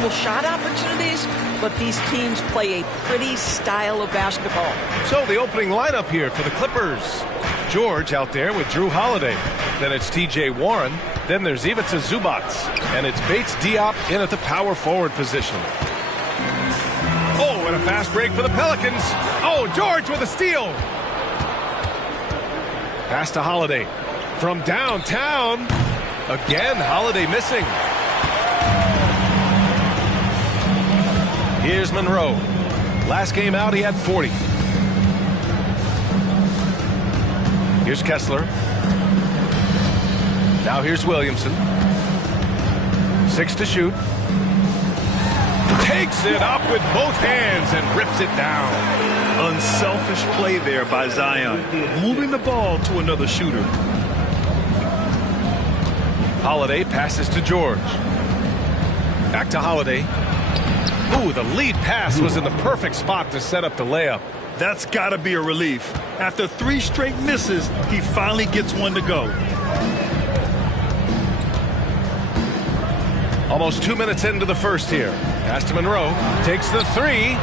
equal shot opportunities, but these teams play a pretty style of basketball. So the opening lineup here for the Clippers. George out there with Drew Holiday. Then it's T.J. Warren. Then there's Ivica Zubac. And it's Bates Diop in at the power forward position. Oh, and a fast break for the Pelicans. Oh, George with a steal. Pass to Holiday. From downtown. Again, Holiday missing. Here's Monroe. Last game out, he had 40. Here's Kessler. Now here's Williamson. 6 to shoot. Takes it up with both hands and rips it down. Unselfish play there by Zion. Moving the ball to another shooter. Holiday passes to George. Back to Holiday. Ooh, the lead pass was in the perfect spot to set up the layup. That's got to be a relief. After 3 straight misses, he finally gets one to go. Almost 2 minutes into the first here. Pass to Monroe. Takes the 3.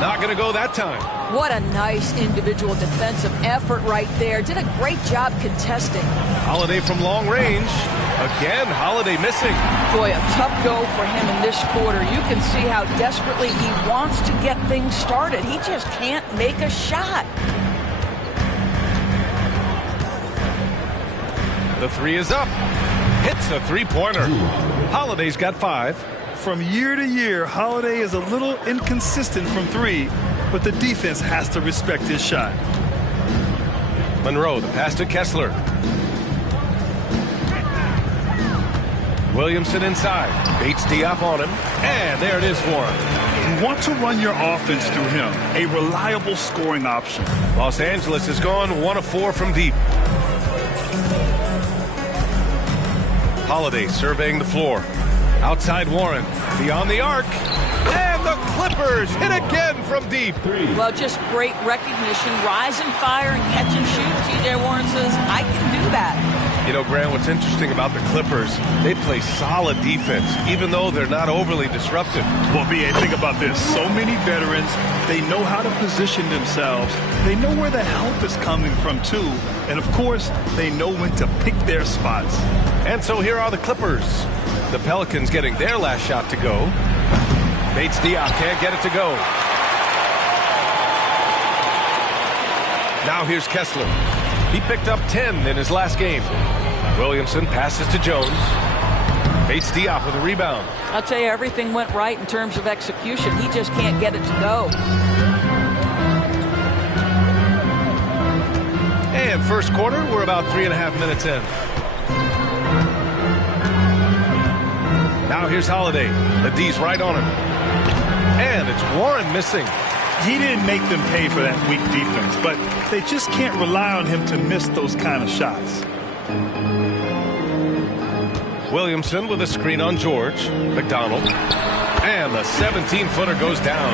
Not going to go that time. What a nice individual defensive effort right there. Did a great job contesting. Holiday from long range. Again, Holiday missing. Boy, a tough go for him in this quarter. You can see how desperately he wants to get things started. He just can't make a shot. The 3 is up. Hits a three-pointer. Holiday's got 5. From year to year, Holiday is a little inconsistent from 3, but the defense has to respect his shot. Monroe, the pass to Kessler. Williamson inside. Bates Diop on him. And there it is for him. You want to run your offense through him, a reliable scoring option. Los Angeles has gone 1 of 4 from deep. Holiday surveying the floor. Outside Warren. Beyond the arc. And the Clippers hit again from deep. Well, just great recognition. Rise and fire and catch and shoot. T.J. Warren says, I can do that. You know, Grant, what's interesting about the Clippers, they play solid defense, even though they're not overly disruptive. Well, B.A., think about this. So many veterans, they know how to position themselves. They know where the help is coming from, too. And, of course, they know when to pick their spots. And so here are the Clippers. The Pelicans getting their last shot to go. Bates Diop can't get it to go. Now here's Kessler. He picked up 10 in his last game. Williamson passes to Jones. Bates Diop with a rebound. I'll tell you, everything went right in terms of execution. He just can't get it to go. And first quarter, we're about 3.5 minutes in. Now here's Holiday. The D's right on him. And it's Warren missing. He didn't make them pay for that weak defense, but they just can't rely on him to miss those kind of shots. Williamson with a screen on George. McDonald. And the 17-footer goes down.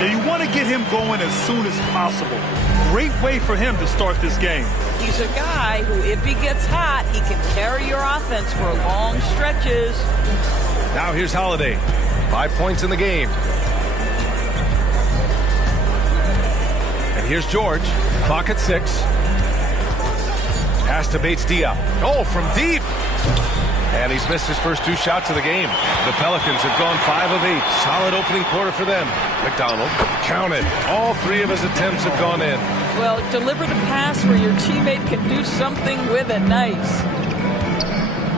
Now you want to get him going as soon as possible. Great way for him to start this game. He's a guy who, if he gets hot, he can carry your offense for long stretches. Now here's Holiday. 5 points in the game. And here's George. Clock at 6. Pass to Bates Diop. Oh, from deep. And he's missed his first 2 shots of the game. The Pelicans have gone 5 of 8. Solid opening quarter for them. McDonald, count it. All 3 of his attempts have gone in. Well, deliver the pass where your teammate can do something with it. Nice.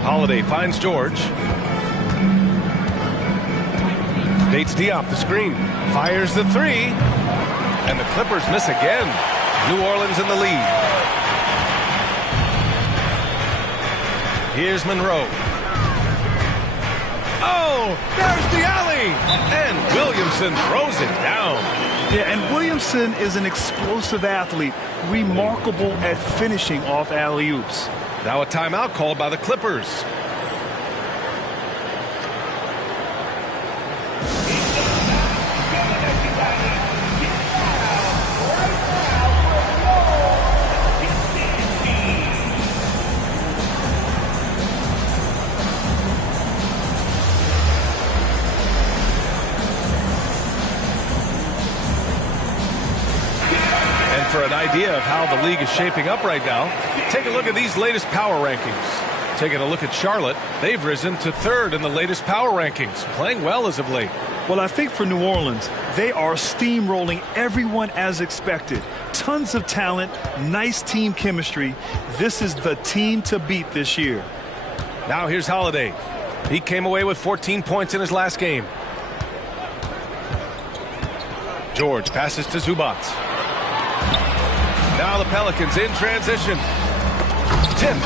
Holiday finds George. Bates Diop, the screen. Fires the 3. And the Clippers miss again. New Orleans in the lead. Here's Monroe. Oh, there's the alley. And Williamson throws it down. Yeah, and Williamson is an explosive athlete, remarkable at finishing off alley-oops. Now a timeout called by the Clippers. for an idea of how the league is shaping up right now, take a look at these latest power rankings. Taking a look at Charlotte, they've risen to third in the latest power rankings, playing well as of late. Well, I think for New Orleans, they are steamrolling everyone as expected. Tons of talent, nice team chemistry. This is the team to beat this year. Now here's Holiday. He came away with 14 points in his last game. George passes to Zubac. Now the Pelicans in transition. Tipped.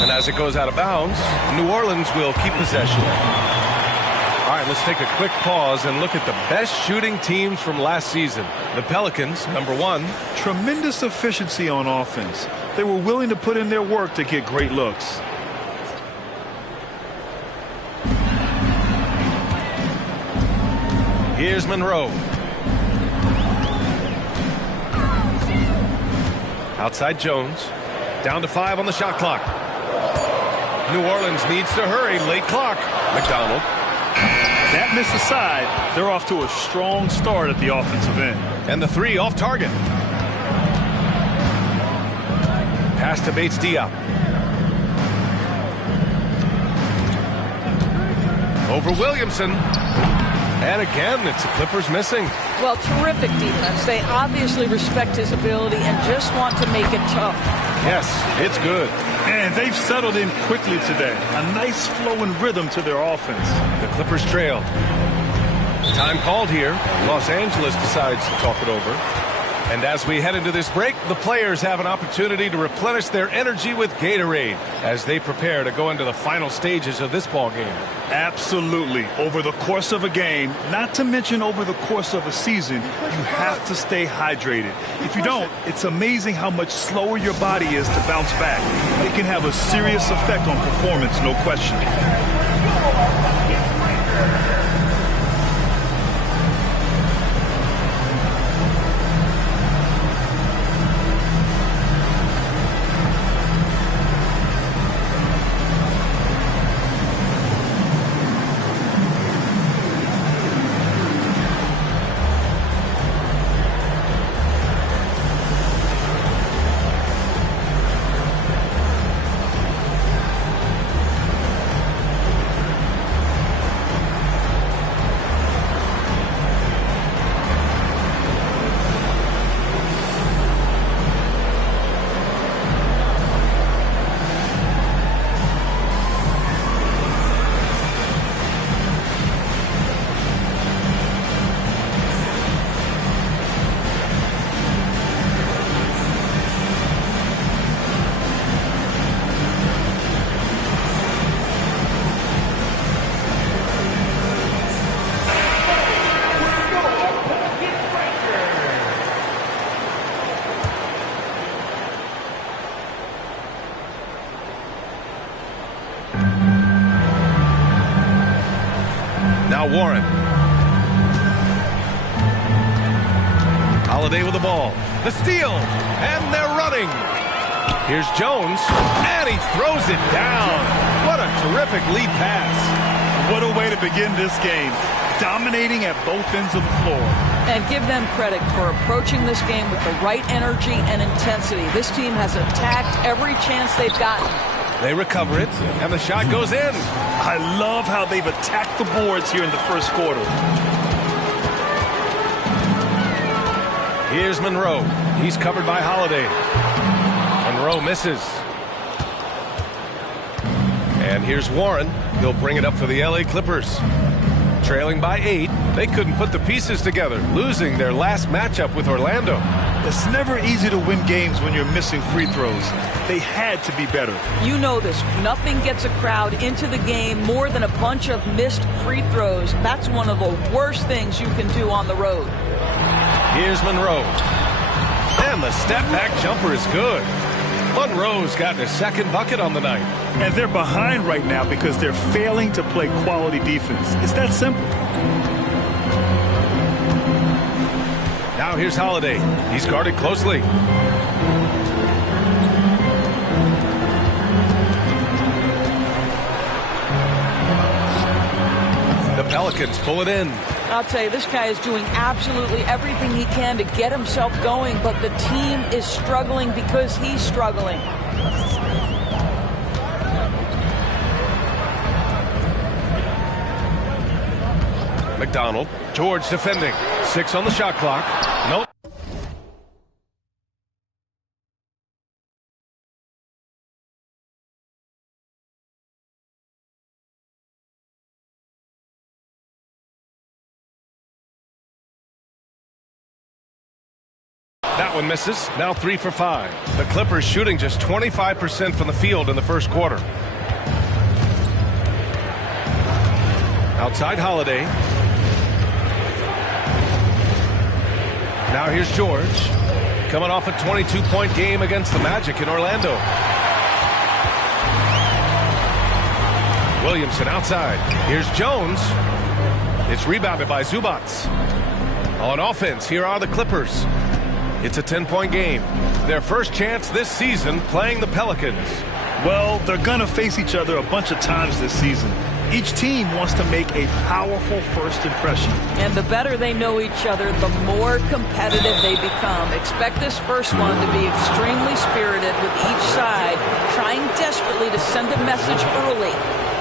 And as it goes out of bounds, New Orleans will keep possession. All right, let's take a quick pause and look at the best shooting teams from last season. The Pelicans, number 1. Tremendous efficiency on offense. They were willing to put in their work to get great looks. Here's Monroe. Outside Jones. Down to 5 on the shot clock. New Orleans needs to hurry. Late clock. McDonald. That miss aside, they're off to a strong start at the offensive end. And the 3 off target. Pass to Bates Diop. Over Williamson. And again, it's the Clippers missing. Well, terrific defense. They obviously respect his ability and just want to make it tough. Yes, it's good. And they've settled in quickly today. A nice flow and rhythm to their offense. The Clippers trail. Time called here. Los Angeles decides to talk it over. And as we head into this break, the players have an opportunity to replenish their energy with Gatorade as they prepare to go into the final stages of this ball game. Absolutely. Over the course of a game, not to mention over the course of a season, you have to stay hydrated. If you don't, it's amazing how much slower your body is to bounce back. It can have a serious effect on performance, no question. Now Warren. Holiday with the ball. The steal. And they're running. Here's Jones. And he throws it down. What a terrific lead pass. What a way to begin this game. Dominating at both ends of the floor. And give them credit for approaching this game with the right energy and intensity. This team has attacked every chance they've gotten. They recover it, and the shot goes in. I love how they've attacked the boards here in the first quarter. Here's Monroe. He's covered by Holiday. Monroe misses. And here's Warren. He'll bring it up for the LA Clippers. Trailing by 8, they couldn't put the pieces together, losing their last matchup with Orlando. It's never easy to win games when you're missing free throws. They had to be better. You know this. Nothing gets a crowd into the game more than a bunch of missed free throws. That's one of the worst things you can do on the road. Here's Monroe. And the step-back jumper is good. Monroe's gotten his second bucket on the night. And they're behind right now because they're failing to play quality defense. It's that simple. Now here's Holiday. He's guarded closely. The Pelicans pull it in. I'll tell you, this guy is doing absolutely everything he can to get himself going, but the team is struggling because he's struggling. McDonald, George defending. 6 on the shot clock. Nope. That one misses. Now 3 for 5. The Clippers shooting just 25% from the field in the first quarter. Outside Holiday. Now here's George. Coming off a 22-point game against the Magic in Orlando. Williamson outside. Here's Jones. It's rebounded by Zubac. On offense, here are the Clippers. It's a 10-point game. Their first chance this season playing the Pelicans. Well, they're going to face each other a bunch of times this season. Each team wants to make a powerful first impression. And the better they know each other, the more competitive they become. Expect this first one to be extremely spirited, with each side trying desperately to send a message early.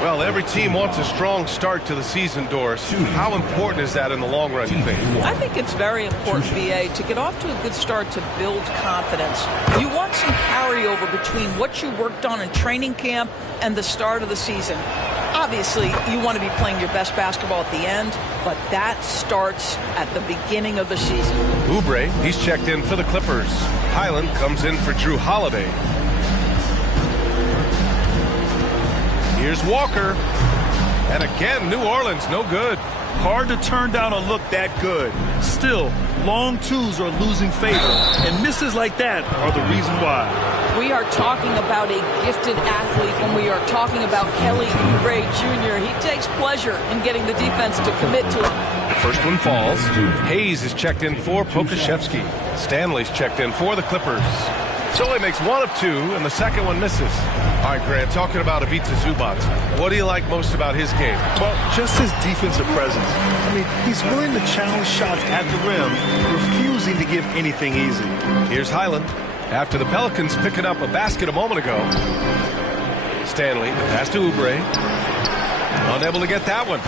Well, every team wants a strong start to the season, Doris. How important is that in the long run, you think? I think it's very important, B.A., to get off to a good start to build confidence. You want some carryover between what you worked on in training camp and the start of the season. Obviously, you want to be playing your best basketball at the end, but that starts at the beginning of the season. Oubre, he's checked in for the Clippers. Highland comes in for Drew Holiday. Here's Walker. And again, New Orleans, no good. Hard to turn down a look that good. Still, long twos are losing favor, and misses like that are the reason why. We are talking about a gifted athlete when we are talking about Kelly Oubre Jr. He takes pleasure in getting the defense to commit to him. The first one falls. Hayes is checked in for Pokusevski. Stanley's checked in for the Clippers. So he makes 1 of 2, and the second one misses. All right, Grant, talking about Ivica Zubac, what do you like most about his game? Well, just his defensive presence. I mean, he's willing to challenge shots at the rim, refusing to give anything easy. Here's Highland. After the Pelicans picking up a basket a moment ago. Stanley, the pass to Oubre. Unable to get that one.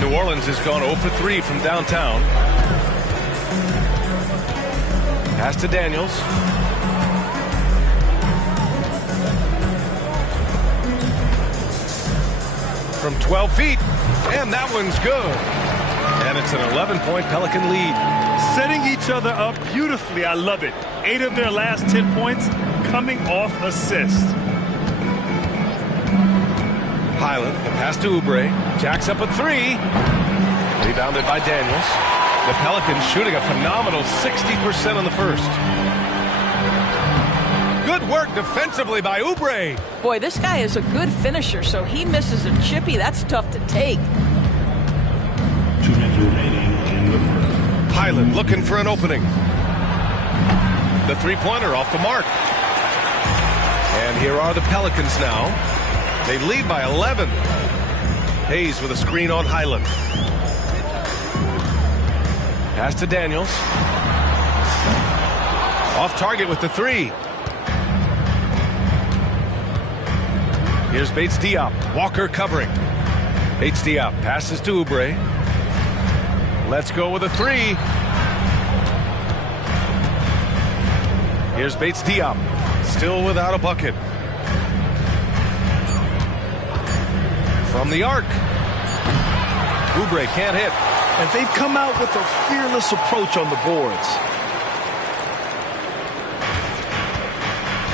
New Orleans has gone 0 for 3 from downtown. Pass to Daniels. From 12 feet, and that one's good. And it's an 11-point Pelican lead. Setting each other up beautifully. I love it. 8 of their last 10 points coming off assist. Highland, the pass to Oubre. Jacks up a 3. Rebounded by Daniels. The Pelicans shooting a phenomenal 60% in the first. Good work defensively by Oubre. Boy, this guy is a good finisher, so he misses a chippy. That's tough to take. 2 minutes remaining in the first. Highland looking for an opening. The three-pointer off the mark. And here are the Pelicans now. They lead by 11. Hayes with a screen on Highland. Pass to Daniels. Off target with the 3. Here's Bates Diop. Walker covering. Bates Diop passes to Oubre. Let's go with a 3. Here's Bates Diop. Still without a bucket. From the arc. Oubre can't hit. And they've come out with a fearless approach on the boards.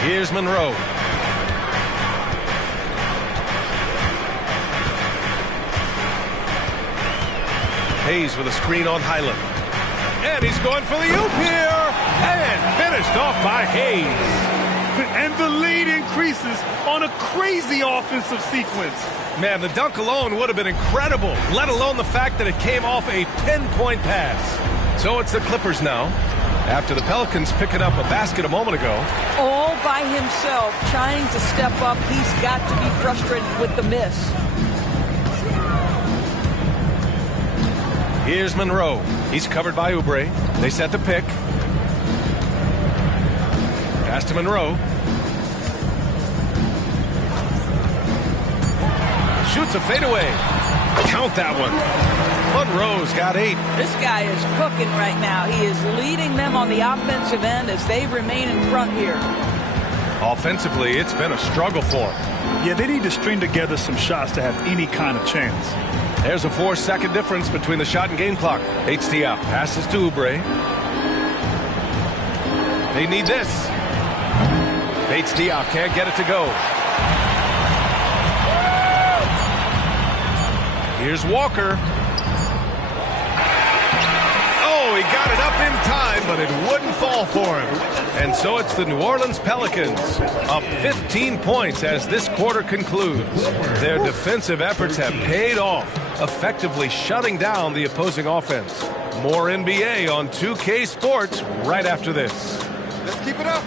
Here's Monroe. Hayes with a screen on Highland. And he's going for the oop here. And finished off by Hayes. And the lead increases on a crazy offensive sequence. Man, the dunk alone would have been incredible, let alone the fact that it came off a pinpoint pass. So it's the Clippers now. After the Pelicans picking up a basket a moment ago. All by himself, trying to step up. He's got to be frustrated with the miss. Here's Monroe. He's covered by Oubre. They set the pick. Pass to Monroe. Shoots a fadeaway. Count that one. Monroe's got 8. This guy is cooking right now. He is leading them on the offensive end as they remain in front here. Offensively, it's been a struggle for him. Yeah, they need to string together some shots to have any kind of chance. There's a 4-second difference between the shot and game clock. Diop passes to Oubre. They need this. Diop can't get it to go. Here's Walker. Oh, he got it up in time, but it wouldn't fall for him. And so it's the New Orleans Pelicans up 15 points as this quarter concludes. Their defensive efforts have paid off, effectively shutting down the opposing offense. More NBA on 2K Sports right after this. Let's keep it up.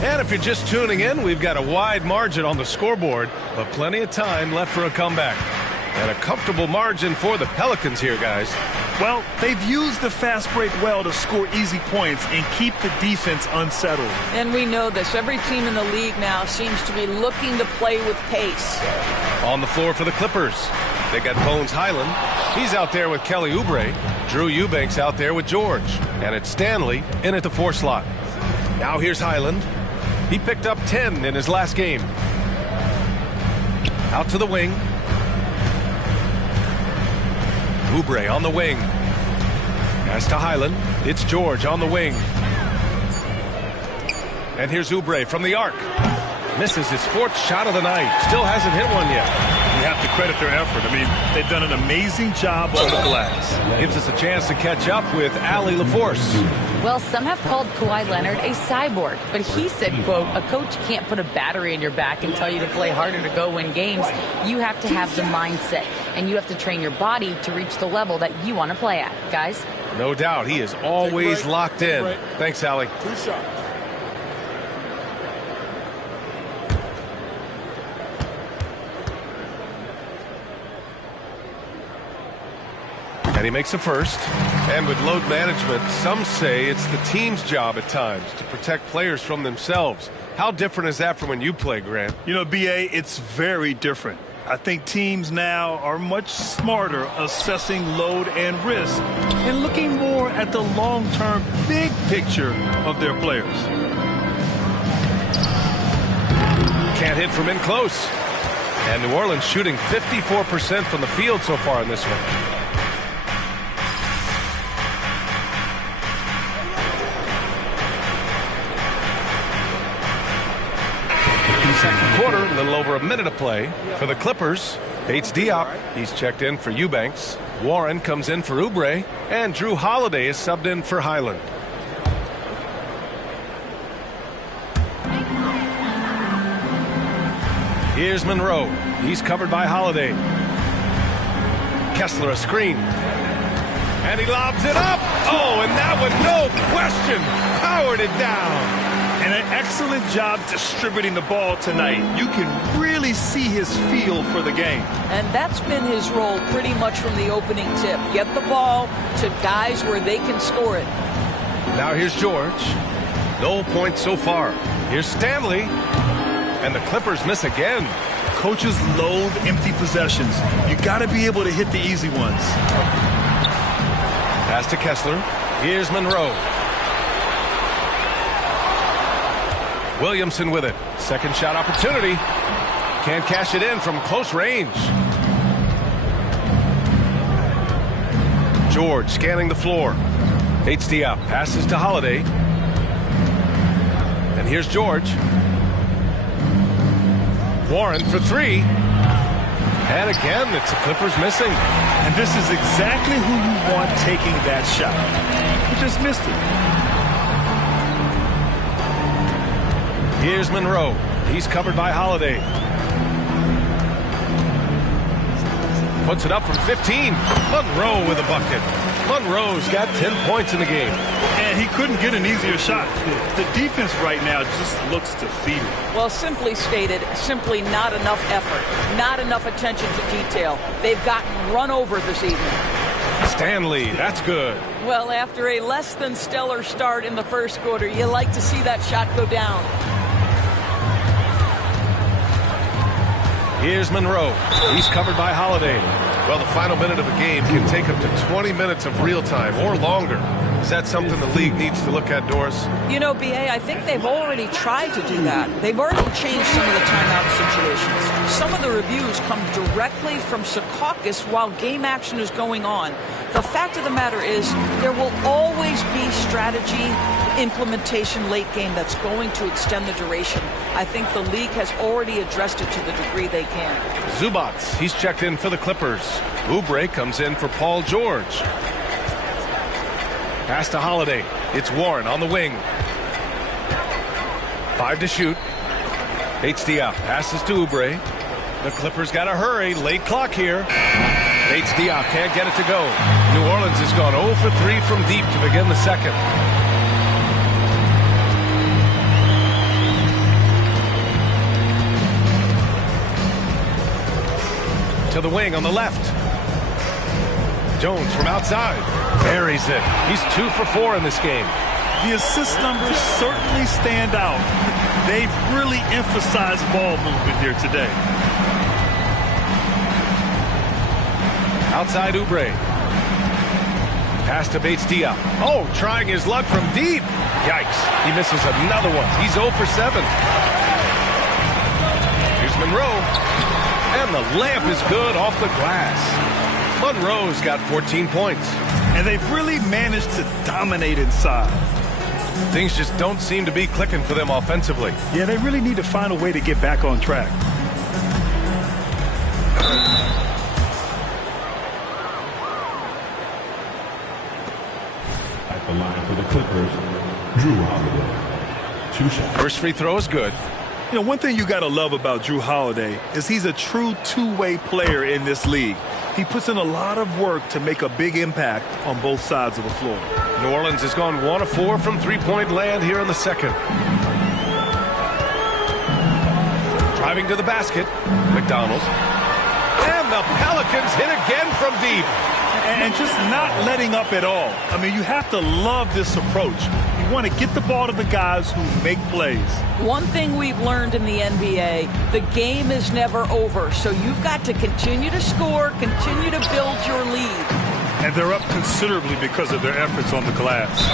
And if you're just tuning in, we've got a wide margin on the scoreboard, but plenty of time left for a comeback. And a comfortable margin for the Pelicans here, guys. Well, they've used the fast break well to score easy points and keep the defense unsettled. And we know this. Every team in the league now seems to be looking to play with pace. On the floor for the Clippers, they got Bones Highland. He's out there with Kelly Oubre. Drew Eubanks out there with George. And it's Stanley in at the 4 slot. Now here's Highland. He picked up 10 in his last game. Out to the wing. Oubre on the wing. Pass to Highland. It's George on the wing. And here's Oubre from the arc. Misses his 4th shot of the night. Still hasn't hit one yet. You have to credit their effort. I mean, they've done an amazing job on the glass. Gives us a chance to catch up with Allie LaForce. Well, some have called Kawhi Leonard a cyborg, but he said, quote, a coach can't put a battery in your back and tell you to play harder to go win games. You have to have the mindset, and you have to train your body to reach the level that you want to play at. Guys? No doubt. He is always locked in. Thanks, Allie. 2 shots. And he makes a first. And with load management, some say it's the team's job at times to protect players from themselves. How different is that from when you play, Grant? You know, B.A., it's very different. I think teams now are much smarter assessing load and risk and looking more at the long-term big picture of their players. Can't hit from in close. And New Orleans shooting 54% from the field so far in this one. Second quarter, a little over a minute to play. For the Clippers, Diop. He's checked in for Eubanks. Warren comes in for Oubre. And Drew Holiday is subbed in for Highland. Here's Monroe. He's covered by Holiday. Kessler a screen. And he lobs it up. Oh, and that one, no question, powered it down. And an excellent job distributing the ball tonight. You can really see his feel for the game. And that's been his role pretty much from the opening tip. Get the ball to guys where they can score it. Now here's George. No points so far. Here's Stanley. And the Clippers miss again. Coaches loathe empty possessions. You got to be able to hit the easy ones. Pass to Kessler. Here's Monroe. Williamson with it. Second shot opportunity. Can't cash it in from close range. George scanning the floor. Diop passes to Holiday. And here's George. Warren for 3. And again, it's the Clippers missing. And this is exactly who you want taking that shot. He just missed it. Here's Monroe. He's covered by Holiday. Puts it up from 15. Monroe with a bucket. Monroe's got 10 points in the game. And he couldn't get an easier shot. The defense right now just looks defeated. Well, simply stated, simply not enough effort, not enough attention to detail. They've gotten run over this evening. Stanley, that's good. Well, after a less than stellar start in the first quarter, you like to see that shot go down. Here's Monroe. He's covered by Holiday. Well, the final minute of a game can take up to 20 minutes of real time or longer. Is that something the league needs to look at, Doris? You know, B.A., I think they've already tried to do that. They've already changed some of the timeout situations. Some of the reviews come directly from Secaucus while game action is going on. The fact of the matter is there will always be strategy implementation late game that's going to extend the duration. I think the league has already addressed it to the degree they can. Zubac, he's checked in for the Clippers. Oubre comes in for Paul George. Pass to Holiday. It's Warren on the wing. 5 to shoot. Bates-Diop passes to Oubre. The Clippers got to hurry. Late clock here. Bates-Diop can't get it to go. New Orleans has gone 0 for 3 from deep to begin the second. To the wing on the left. Jones from outside. Buries it. He's 2 for 4 in this game. The assist numbers certainly stand out. They've really emphasized ball movement here today. Outside Oubre. Pass to Bates-Diop. Oh, trying his luck from deep. Yikes. He misses another one. He's 0 for 7. Here's Monroe. And the lamp is good off the glass. Monroe's got 14 points. And they've really managed to dominate inside. Things just don't seem to be clicking for them offensively. Yeah, they really need to find a way to get back on track. At the line for the Clippers, Jrue Holiday. 2 shots. First free throw is good. You know, one thing you got to love about Jrue Holiday is he's a true two-way player in this league. He puts in a lot of work to make a big impact on both sides of the floor. New Orleans has gone 1 of 4 from three-point land here in the second. Driving to the basket, McDonald. And the Pelicans hit again from deep. And just not letting up at all. I mean, you have to love this approach. You want to get the ball to the guys who make plays. One thing we've learned in the NBA, the game is never over. So you've got to continue to score, continue to build your lead. And they're up considerably because of their efforts on the glass.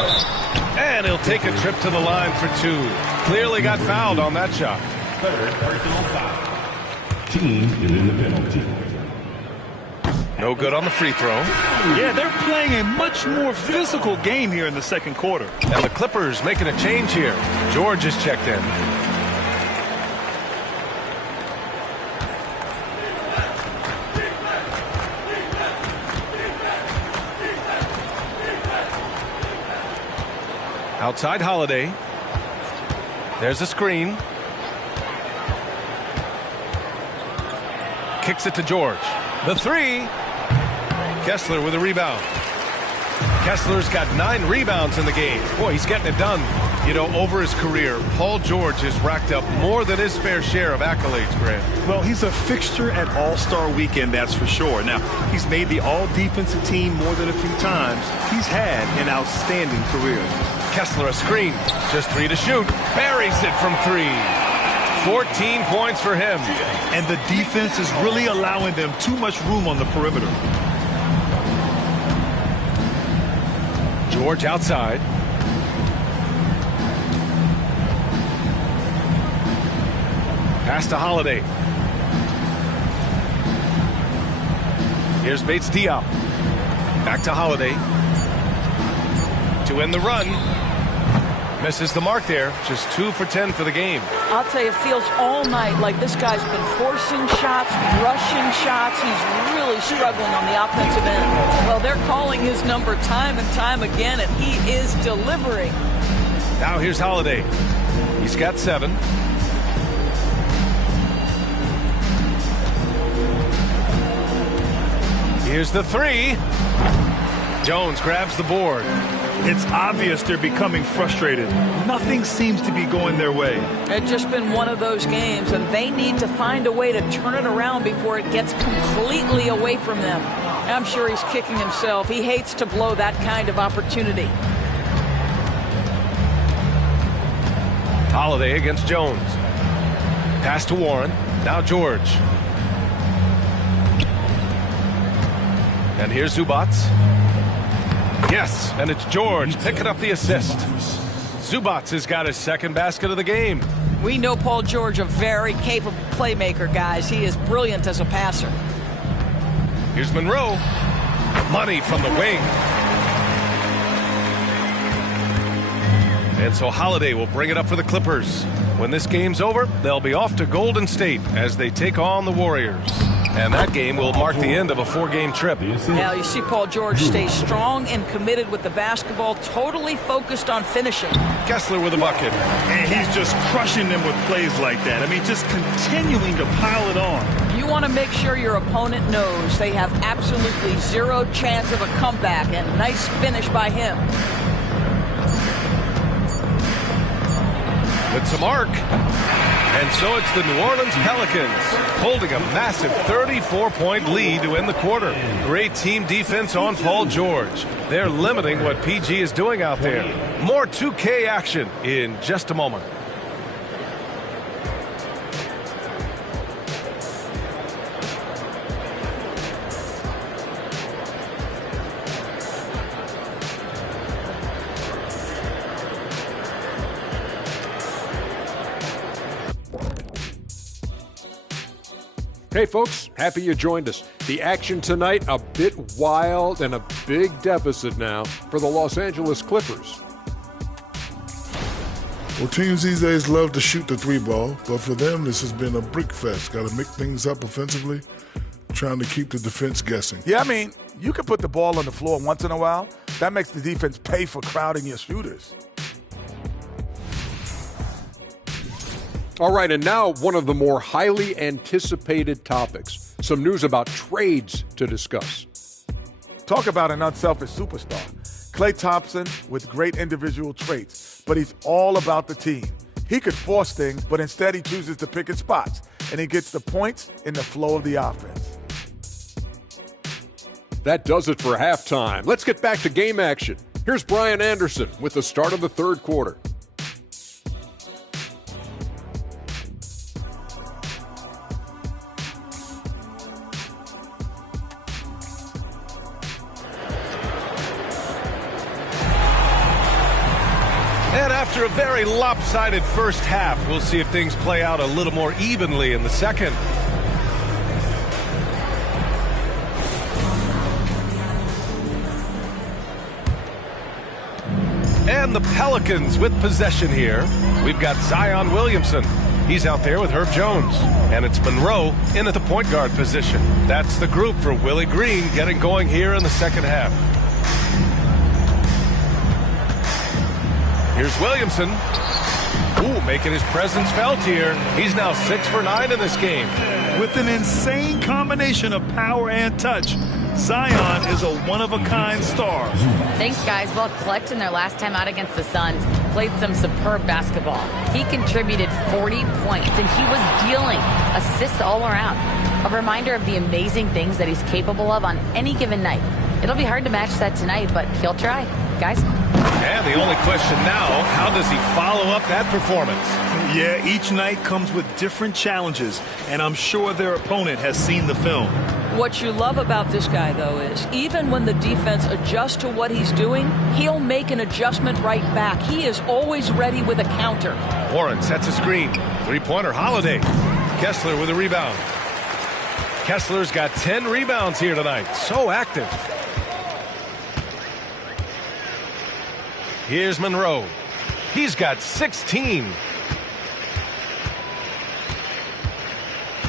And he'll take a trip to the line for 2. Clearly got fouled on that shot. Third personal foul. Team is in the penalty. No good on the free throw. Yeah, they're playing a much more physical game here in the second quarter. And the Clippers making a change here. George is checked in. Outside Holiday. There's a screen. Kicks it to George. The 3. Kessler with a rebound. Kessler's got 9 rebounds in the game. Boy, he's getting it done. You know, over his career, Paul George has racked up more than his fair share of accolades, Grant. Well, he's a fixture at All-Star Weekend, that's for sure. Now, he's made the All-Defensive Team more than a few times. He's had an outstanding career. Kessler a screen. Just 3 to shoot. Buries it from 3. 14 points for him. And the defense is really allowing them too much room on the perimeter. George outside. Pass to Holiday. Here's Bates-Diop. Back to Holiday. To end the run. Misses the mark there. Just 2 for 10 for the game. I'll tell you, it feels all night like this guy's been forcing shots, rushing shots. He's really struggling on the offensive end. Well, they're calling his number time and time again, and he is delivering. Now here's Holiday. He's got 7. Here's the 3. Jones grabs the board. It's obvious they're becoming frustrated. Nothing seems to be going their way. It's just been one of those games, and they need to find a way to turn it around before it gets completely away from them. I'm sure he's kicking himself. He hates to blow that kind of opportunity. Holiday against Jones. Pass to Warren. Now George. And here's Zubats. Yes, and it's George picking up the assist. Zubats has got his second basket of the game. We know Paul George, a very capable playmaker, guys. He is brilliant as a passer. Here's Monroe. Money from the wing. And so Holiday will bring it up for the Clippers. When this game's over, they'll be off to Golden State as they take on the Warriors. And that game will mark the end of a 4-game trip. Now you see Paul George stay strong and committed with the basketball, totally focused on finishing. Kessler with a bucket. And he's just crushing them with plays like that. I mean, just continuing to pile it on. You want to make sure your opponent knows they have absolutely zero chance of a comeback, and nice finish by him. With some arc. And so it's the New Orleans Pelicans holding a massive 34-point lead to end the quarter. Great team defense on Paul George. They're limiting what PG is doing out there. More 2K action in just a moment. Hey folks, happy you joined us. The action tonight, a bit wild and a big deficit now for the Los Angeles Clippers. Well, teams these days love to shoot the 3-ball, but for them this has been a brick fest. Got to mix things up offensively, trying to keep the defense guessing. Yeah, I mean, you can put the ball on the floor once in a while. That makes the defense pay for crowding your shooters. All right, and now one of the more highly anticipated topics. Some news about trades to discuss. Talk about an unselfish superstar. Klay Thompson with great individual traits, but he's all about the team. He could force things, but instead he chooses to pick his spots, and he gets the points in the flow of the offense. That does it for halftime. Let's get back to game action. Here's Brian Anderson with the start of the third quarter. And after a very lopsided first half, we'll see if things play out a little more evenly in the second. And the Pelicans with possession here. We've got Zion Williamson. He's out there with Herb Jones. And it's Monroe in at the point guard position. That's the group for Willie Green getting going here in the second half. Here's Williamson. Ooh, making his presence felt here. He's now 6 for 9 in this game. With an insane combination of power and touch, Zion is a one-of-a-kind star. Thanks, guys. Well, clutch in their last time out against the Suns. Played some superb basketball. He contributed 40 points, and he was dealing assists all around. A reminder of the amazing things that he's capable of on any given night. It'll be hard to match that tonight, but he'll try. Guys? And the only question now, how does he follow up that performance? Yeah, each night comes with different challenges, and I'm sure their opponent has seen the film. What you love about this guy, though, is even when the defense adjusts to what he's doing, he'll make an adjustment right back. He is always ready with a counter. Warren sets a screen. Three-pointer, Holiday. Kessler with a rebound. Kessler's got 10 rebounds here tonight. So active. Here's Monroe. He's got 16.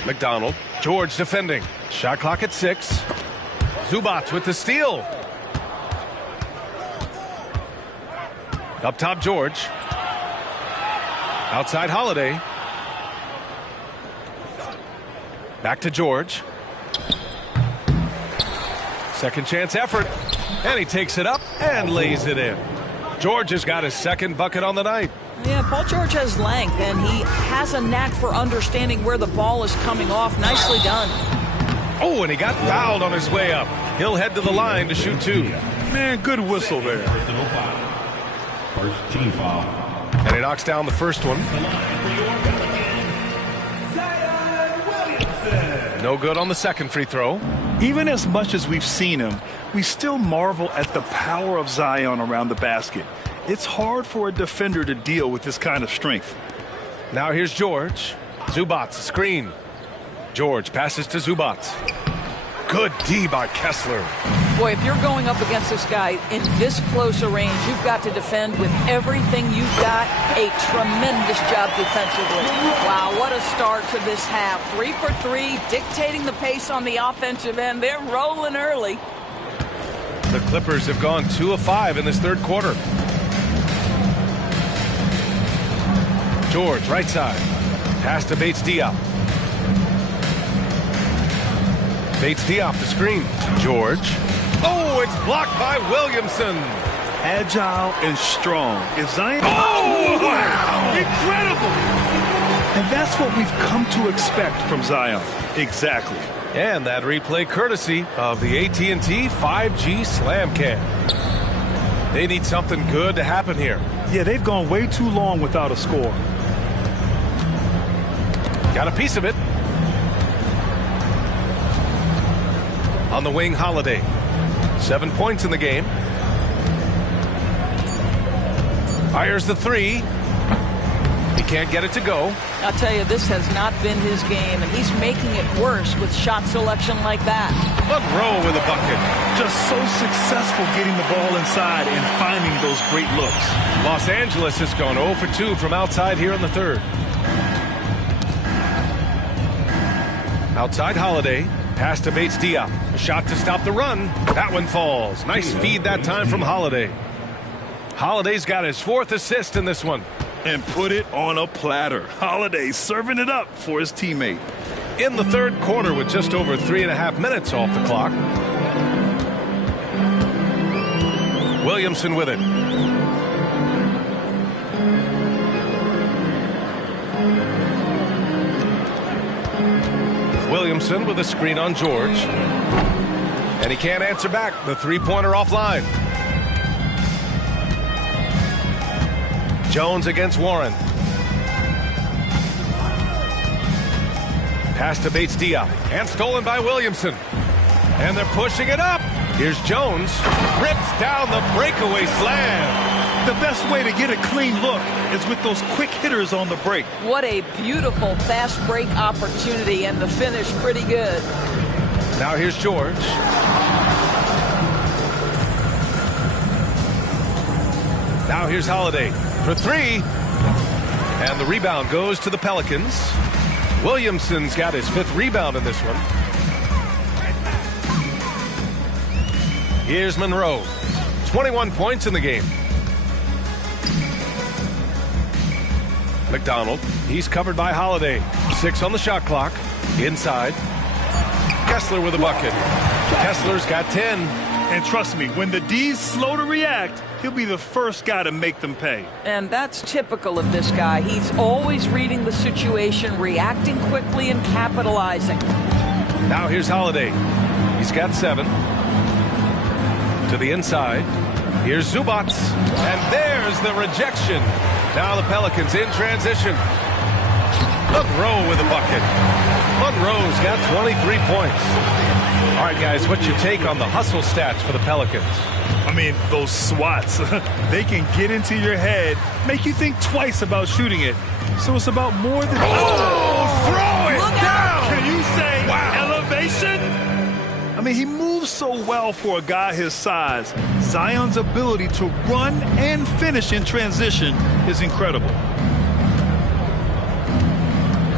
McDonald. George defending. Shot clock at 6. Zubats with the steal. Up top, George. Outside Holiday. Back to George. Second chance effort. And he takes it up and lays it in. George has got his second bucket on the night. Yeah, Paul George has length, and he has a knack for understanding where the ball is coming off. Nicely done. Oh, and he got fouled on his way up. He'll head to the line to shoot 2. Man, good whistle there. First team foul. And he knocks down the first one. No good on the second free throw. Even as much as we've seen him, we still marvel at the power of Zion around the basket. It's hard for a defender to deal with this kind of strength. Now here's George. Zubac, screen. George passes to Zubac. Good D by Kessler. Boy, if you're going up against this guy in this close a range, you've got to defend with everything you've got. A tremendous job defensively. Wow, what a start to this half. 3 for 3, dictating the pace on the offensive end. They're rolling early. The Clippers have gone 2 of 5 in this third quarter. George, right side. Pass to Bates-Diop. Bates-Diop, the screen. George. Oh, it's blocked by Williamson. Agile and strong. Is Zion? Oh, wow! Incredible! And that's what we've come to expect from Zion. Exactly. And that replay courtesy of the AT&T 5G Slam Cam. They need something good to happen here. Yeah, they've gone way too long without a score. Got a piece of it. On the wing, Holiday. 7 points in the game. Fires the 3. He can't get it to go. I'll tell you, this has not been his game, and he's making it worse with shot selection like that. Monroe with a bucket. Just so successful getting the ball inside and finding those great looks. Los Angeles has gone 0 for 2 from outside here in the third. Outside Holiday. Pass to Bates-Diop. A shot to stop the run. That one falls. Nice feed that time from Holiday. Holiday's got his 4th assist in this one. And put it on a platter. Holiday serving it up for his teammate. In the third quarter with just over 3.5 minutes off the clock. Williamson with it. Williamson with a screen on George. And he can't answer back. The three-pointer offline. Jones against Warren. Pass to Bates-Diop. And stolen by Williamson. And they're pushing it up. Here's Jones. Rips down the breakaway slam. The best way to get a clean look is with those quick hitters on the break. What a beautiful fast break opportunity, and the finish pretty good. Now here's George. Now here's Holiday for 3. And the rebound goes to the Pelicans. Williamson's got his 5th rebound in this one. Here's Monroe. 21 points in the game. McDonald, he's covered by Holiday. 6 on the shot clock. Inside. Kessler with a bucket. Kessler's got 10. And trust me, when the D's slow to react, he'll be the first guy to make them pay. And that's typical of this guy. He's always reading the situation, reacting quickly, and capitalizing. Now here's Holiday. He's got 7. To the inside. Here's Zubac. And there's the rejection. Now the Pelicans in transition. Monroe with a bucket. Monroe's got 23 points. All right, guys, what's your take on the hustle stats for the Pelicans? I mean, those swats, they can get into your head, make you think twice about shooting it. So it's about more than... Oh, throw it Look down! out. Can you say Wow. elevation? I mean, he moves so well for a guy his size. Zion's ability to run and finish in transition is incredible.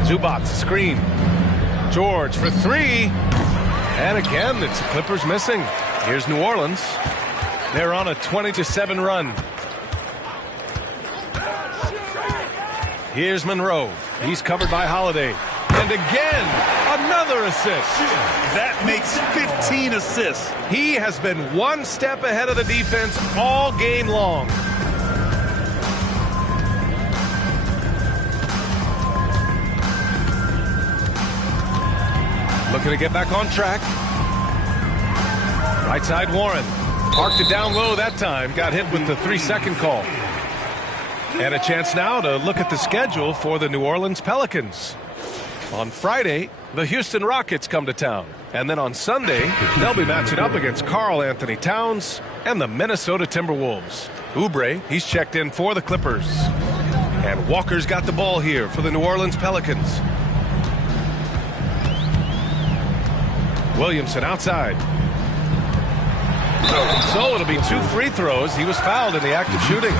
Zubac, screen. George for 3. And again, it's the Clippers missing. Here's New Orleans. They're on a 20-7 run. Here's Monroe. He's covered by Holiday. And again, another assist. That makes 15 assists. He has been one step ahead of the defense all game long. Looking to get back on track. Right side Warren. Parked it down low that time. Got hit with the 3-second call. And a chance now to look at the schedule for the New Orleans Pelicans. On Friday, the Houston Rockets come to town. And then on Sunday, they'll be matching up against Karl Anthony Towns and the Minnesota Timberwolves. Oubre, he's checked in for the Clippers. And Walker's got the ball here for the New Orleans Pelicans. Williamson outside. So it'll be 2 free throws. He was fouled in the act of shooting.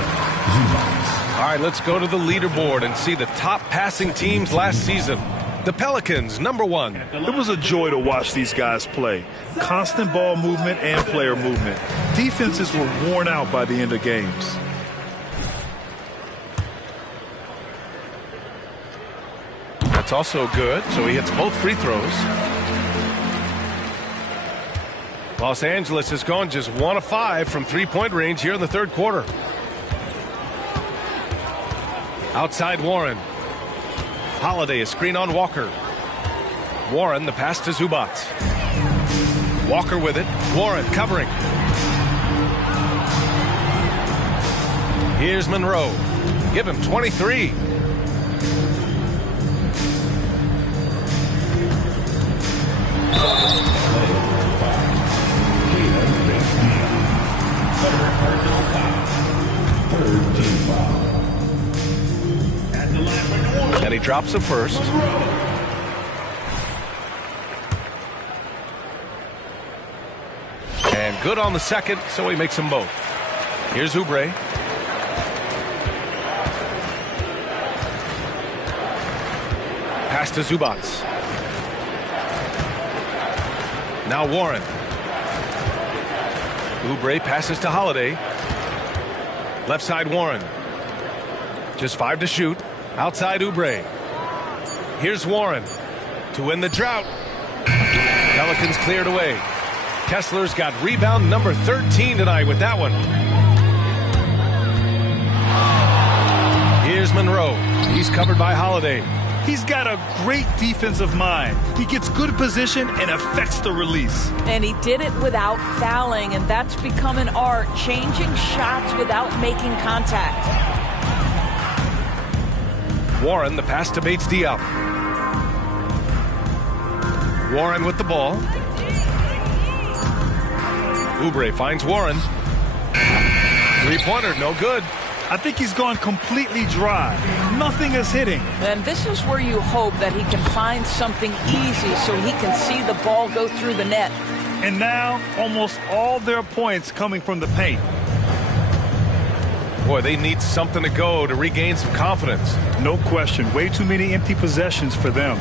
All right, let's go to the leaderboard and see the top passing teams last season. The Pelicans, number 1. It was a joy to watch these guys play. Constant ball movement and player movement. Defenses were worn out by the end of games. That's also good, so he hits both free throws. Los Angeles has gone just 1 of 5 from 3-point range here in the third quarter. Outside Warren. Holiday, a screen on Walker. Warren, the pass to Zubac. Walker with it. Warren covering. Here's Monroe. Give him 23. And he drops the first. And good on the second, so he makes them both. Here's Oubre. Pass to Zubac. Now Warren. Oubre passes to Holiday. Left side Warren. Just 5 to shoot. Outside Oubre. Here's Warren to win the drought. Pelicans cleared away. Kessler's got rebound number 13 tonight with that one. Here's Monroe. He's covered by Holiday. He's got a great defensive mind. He gets good position and affects the release. And he did it without fouling, and that's become an art, changing shots without making contact. Warren, the pass to Bates Diop. Warren with the ball. Oubre finds Warren. 3-pointer, no good. I think he's gone completely dry. Nothing is hitting. And this is where you hope that he can find something easy so he can see the ball go through the net. And now, almost all their points coming from the paint. Boy, they need something to go to regain some confidence. No question. Way too many empty possessions for them.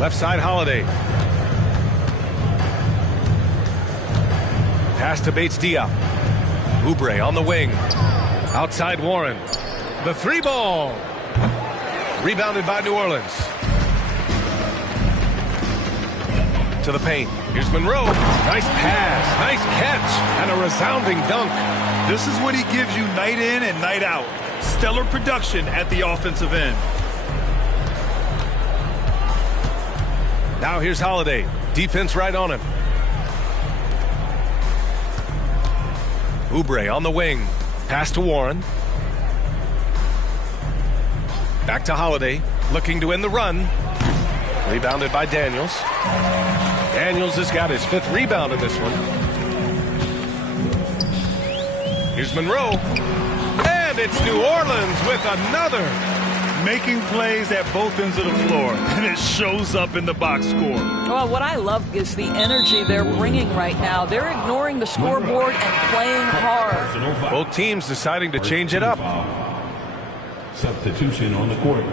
Left side Holiday. Pass to Bates Diop. Oubre on the wing. Outside Warren. The 3-ball. Rebounded by New Orleans. To the paint. Here's Monroe. Nice pass. Nice catch. And a resounding dunk. This is what he gives you night in and night out. Stellar production at the offensive end. Now here's Holiday. Defense right on him. Oubre on the wing. Pass to Warren. Back to Holiday. Looking to end the run. Rebounded by Daniels. Daniels has got his 5th rebound in this one. Here's Monroe. And it's New Orleans with another. Making plays at both ends of the floor, and it shows up in the box score. Well, what I love is the energy they're bringing right now. They're ignoring the scoreboard and playing hard. Both teams deciding to change it up. Substitution on the court.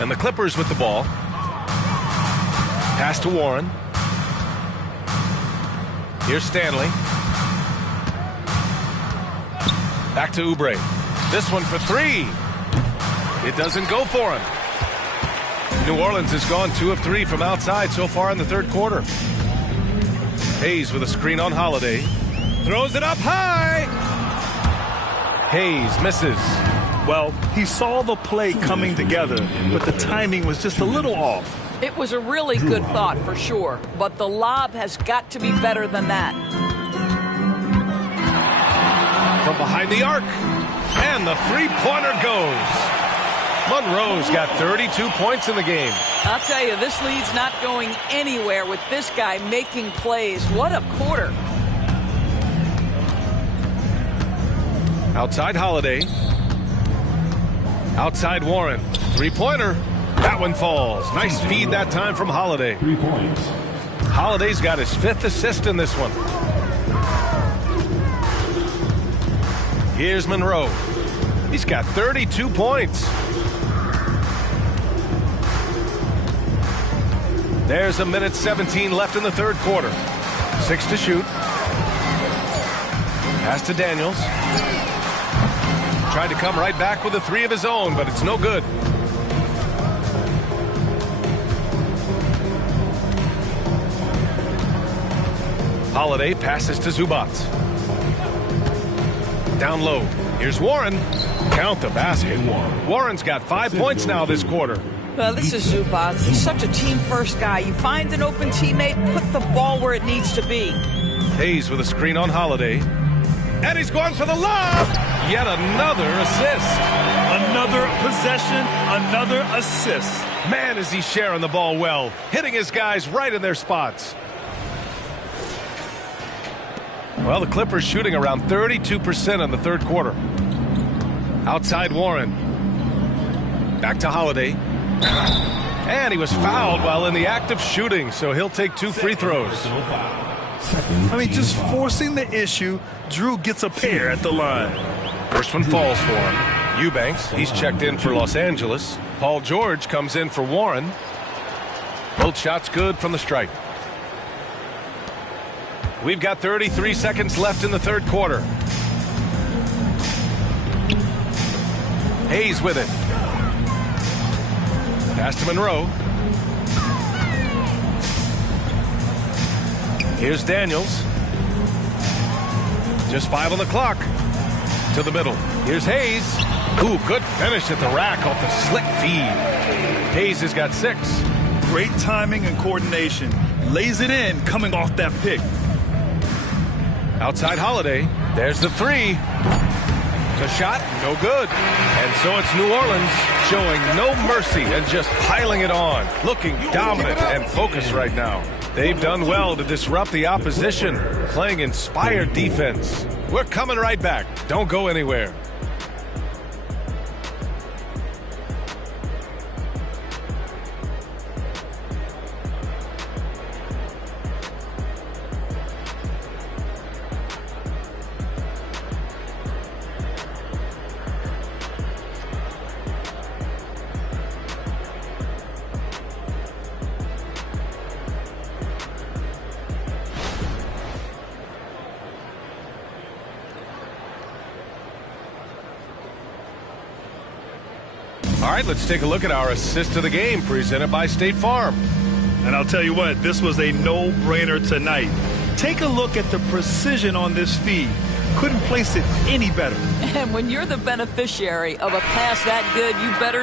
And the Clippers with the ball. Pass to Warren. Here's Stanley. Back to Oubre. This one for three. It doesn't go for him. New Orleans has gone 2 of 3 from outside so far in the third quarter. Hayes with a screen on Holiday. Throws it up high. Hayes misses. Well, he saw the play coming together, but the timing was just a little off. It was a really good thought for sure, but the lob has got to be better than that. From behind the arc. And the three-pointer goes. Monroe's got 32 points in the game. I'll tell you, this lead's not going anywhere with this guy making plays. What a quarter. Outside Holiday. Outside Warren. Three-pointer. That one falls. Nice feed that time from Holiday. 3 points. Holiday's got his 5th assist in this one. Here's Monroe. He's got 32 points. There's 1:17 left in the third quarter. 6 to shoot. Pass to Daniels. Tried to come right back with a 3 of his own, but it's no good. Holiday passes to Zubac. Down low. Here's Warren. Count the basket. Warren's got 5 points now this quarter. Well, this is Zubac. He's such a team-first guy. You find an open teammate, put the ball where it needs to be. Hayes with a screen on Holiday. And he's going for the lob. Yet another assist. Another possession, another assist. Man, is he sharing the ball well. Hitting his guys right in their spots. Well, the Clippers shooting around 32% in the third quarter. Outside Warren. Back to Holiday. And he was fouled while in the act of shooting, so he'll take 2 free throws. I mean, just forcing the issue. Drew gets a pair at the line. First one falls for him. Eubanks, he's checked in for Los Angeles. Paul George comes in for Warren. Both shots good from the stripe. We've got 33 seconds left in the third quarter. Hayes with it. Pass to Monroe. Here's Daniels. Just 5 on the clock. To the middle. Here's Hayes. Ooh, good finish at the rack off the slick feed. Hayes has got 6. Great timing and coordination. Lays it in coming off that pick. Outside Holiday. There's the 3. The shot, no good. And so it's New Orleans showing no mercy and just piling it on. Looking dominant and focused right now. They've done well to disrupt the opposition, playing inspired defense. We're coming right back. Don't go anywhere. All right, let's take a look at our assist of the game presented by State Farm. And I'll tell you what, this was a no-brainer tonight. Take a look at the precision on this feed. Couldn't place it any better. And when you're the beneficiary of a pass that good, you better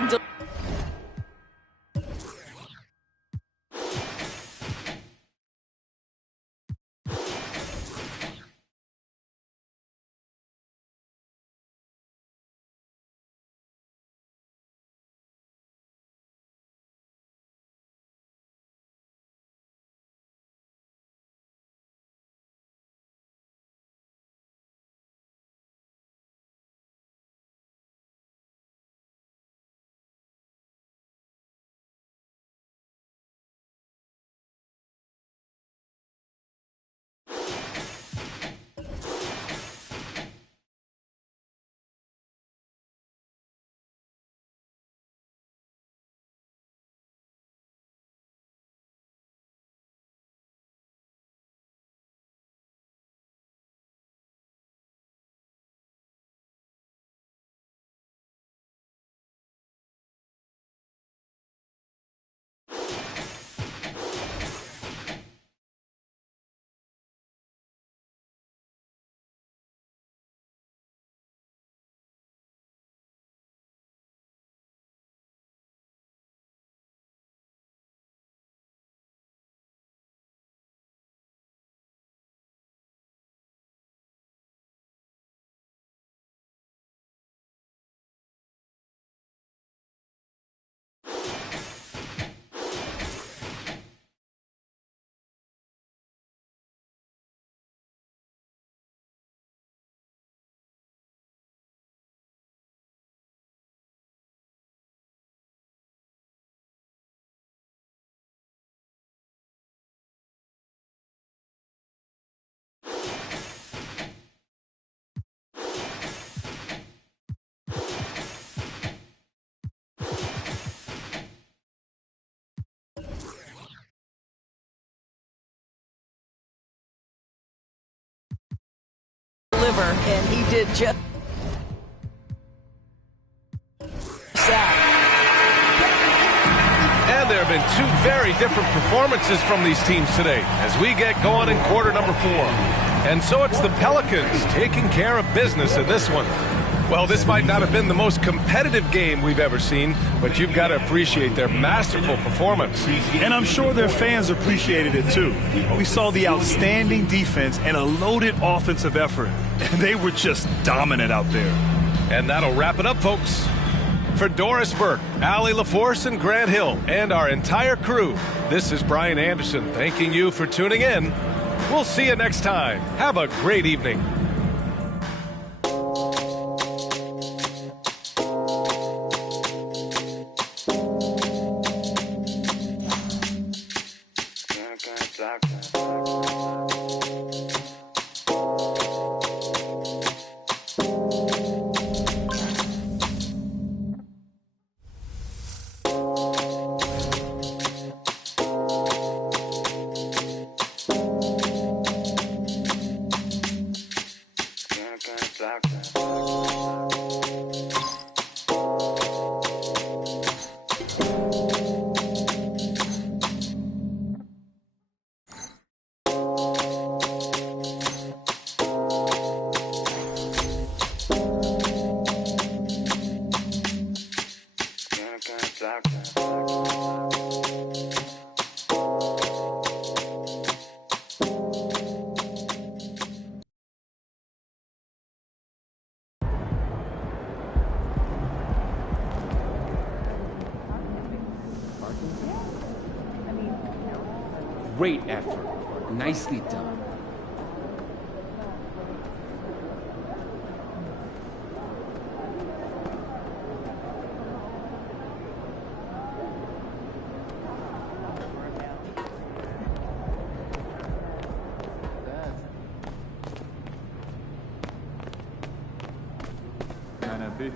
deliver, and he did just that. And there have been two very different performances from these teams today as we get going in quarter number 4. And so it's the Pelicans taking care of business in this one. Well, this might not have been the most competitive game we've ever seen, but you've got to appreciate their masterful performance. And I'm sure their fans appreciated it too. We saw the outstanding defense and a loaded offensive effort. And they were just dominant out there. And that'll wrap it up, folks. For Doris Burke, Allie LaForce, and Grant Hill, and our entire crew, this is Brian Anderson thanking you for tuning in. We'll see you next time. Have a great evening. Great effort. Nicely done. Can I be?